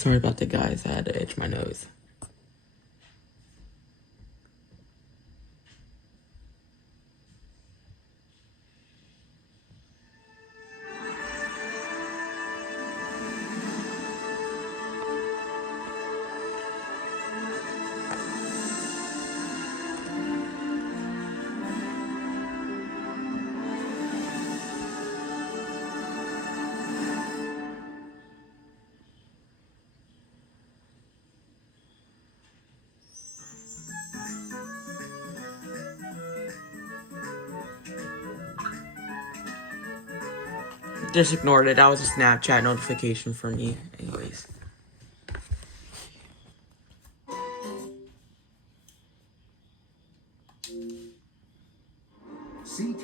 Sorry about that, guys. I had to itch my nose. Just ignored it. That was a Snapchat notification for me. Anyways. Seat.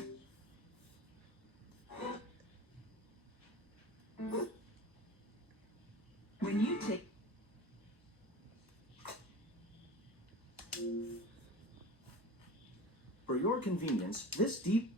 When you take For your convenience, this deep